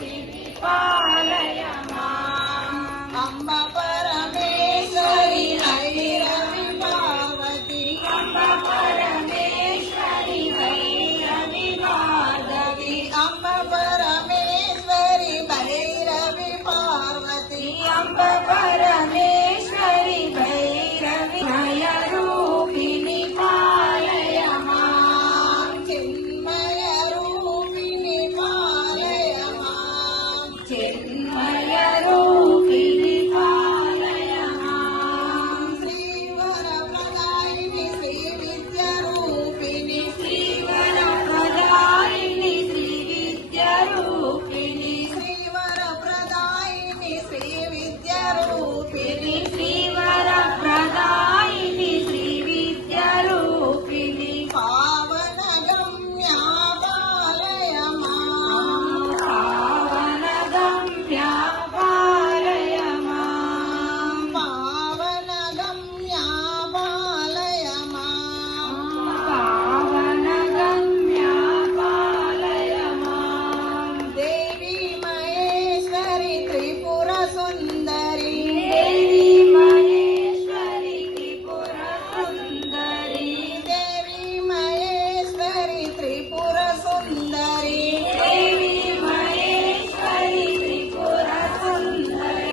Happy birthday